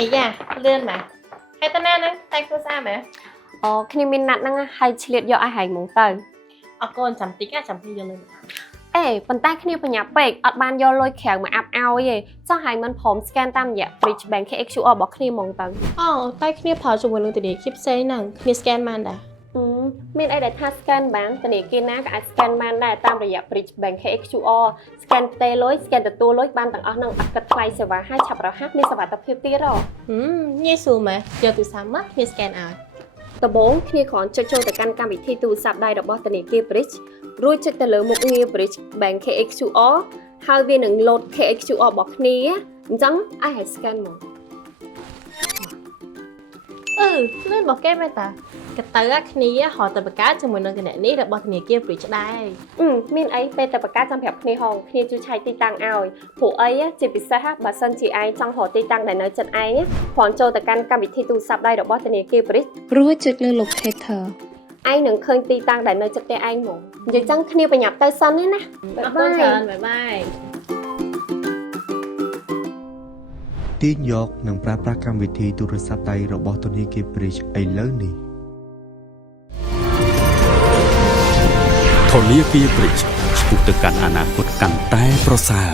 ấy à lươn mà hay ta nè nè tay cô xa mà អូគ្នាមានណាត់ហ្នឹងហើយឆ្លៀតយកឲ្យហែងហ្មងទៅ ở con chấm tí á chấm tí vô lên អេប៉ុន្តែគ្នាបញ្ញាពេកអត់បានយកលុយក្រៅមកអាប់ឲ្យទេចោះហែងមិនព្រម scan តាមរយៈ Bridge Bank KXQR របស់គ្នាហ្មងទៅ tay kia phở chung với lưng từ để keep say nằng kia scan man đã មានអីដែលថា scan បានធនាគារណាក៏អាច scan បានដែរតាមរយៈ Bridge Bank KXQR scan ផ្ទេរលុយ scan ទទួលលុយបានទាំងអស់ហ្នឹងអត់គិតថ្លៃសេវាហើយឆាប់រហ័សមានសុវត្ថិភាពទៀតហ៎ nghe xù mà giờ từ sáng mất kia scan à ដំបូងគ្នាគ្រាន់ចុចចូលទៅកាន់កម្មវិធីទូរស័ព្ទដៃរបស់ធនាគារ Bridge រួចចុចទៅលើមុខងារ Bridge Bank KXQR ហើយវានឹង load KXQR របស់គ្នាអញ្ចឹងអាចឲ្យ scan មក lên bỏ kem này ta cái tới á kia họ tập cá cho mình cái này ní là bỏ thằng kia bị chết đai មានអីពេលតែប្រកាសចាំប្រាប់គ្នាហងគ្នាជួយឆៃទីតាំងឲ្យព្រោះអីជាពិសេសបើសិនជាឯងចង់រកទីតាំងដែលនៅចិត្តឯងគ្រាន់ចូលទៅកាន់កម្មវិធីទូរស័ព្ទដៃរបស់ធនាគារ Bridge រួចចុចលើ locator ឯងនឹងឃើញទីតាំងដែលនៅចិត្តផ្ទះឯងហ្មងនិយាយចឹងគ្នាប្រញាប់ទៅសិនទេណា con chờ bye bye ទាញយកនិងប្រើប្រាស់កម្មវិធីទូរស័ព្ទដៃរបស់ធនាគារ Bridge ឥឡូវនេះ ធនាគារ Bridge ឆ្ពោះទៅកាន់អនាគតកាន់តែប្រសើរ